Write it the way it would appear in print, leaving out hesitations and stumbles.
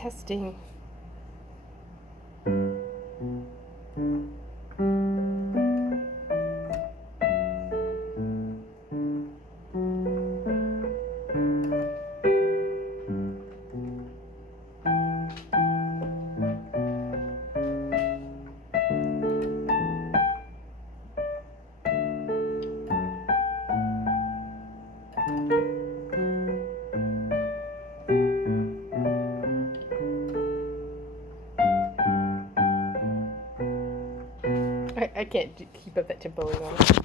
Testing. I can't keep up that tempo at all.